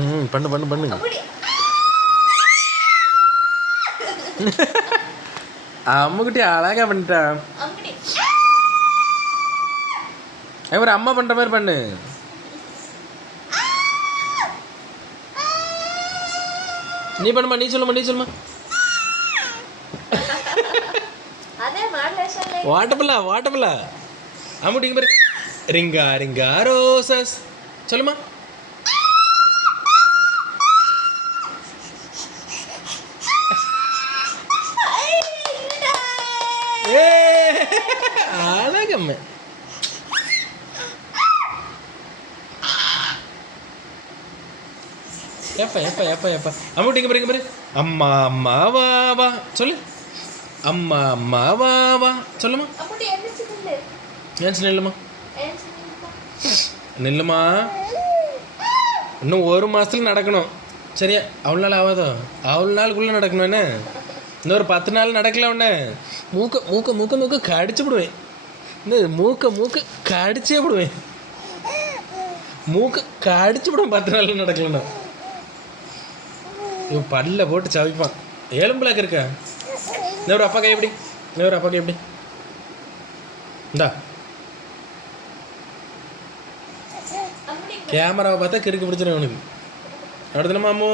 ம் பண்ணு பண்ணு பண்ணு. அம்முக்குட்டி அழகா பண்ணிட்டா. ஒரு அம்மா பண்ற மாதிரி பண்ணு. நீ பண்ணுமா, நீ சொல்லுமா, நீ சொல்லுமா. வாட்டப்பலா வாட்டப்பலா அம்முட்டிங்க பாரு. ரிங்கா ரிங்கா ரோசஸ் சொல்லுமா. அழகம்மா. எப்ப எப்ப எப்ப எப்ப அம்முட்டிங்க பாருங்க பாரு. அம்மா அம்மா வா வா சொல்லு. அம்மா அம்மா வா வா சொல்லுமா. ஏன் நில்லுமா, நில்லுமா. இன்னும் 1 மாதத்துல நடக்கணும். சரியா? அவ்வளோ நாள் ஆகாதோ? அவ்வளோ நாளுக்குள்ளே நடக்கணும். என்ன இன்னொரு 10 நாள் நடக்கல உடனே மூக்க மூக்க மூக்க மூக்க கடிச்சு விடுவேன். இந்த மூக்க மூக்க கடிச்சே விடுவேன். மூக்க கடிச்சு விடுவேன் 10 நாள் நடக்கலன்னா. இவன் பல்ல போட்டு சவிப்பான். எலும்புலாக்கு இருக்கா? இன்னொரு அப்பா கை எப்படி? இன்னொரு அப்பா கை எப்படி? இந்தா கேமராவை பார்த்தா கிறுக்கு பிடிச்சிடும் அவனுக்கு. அடுத்த மாமோ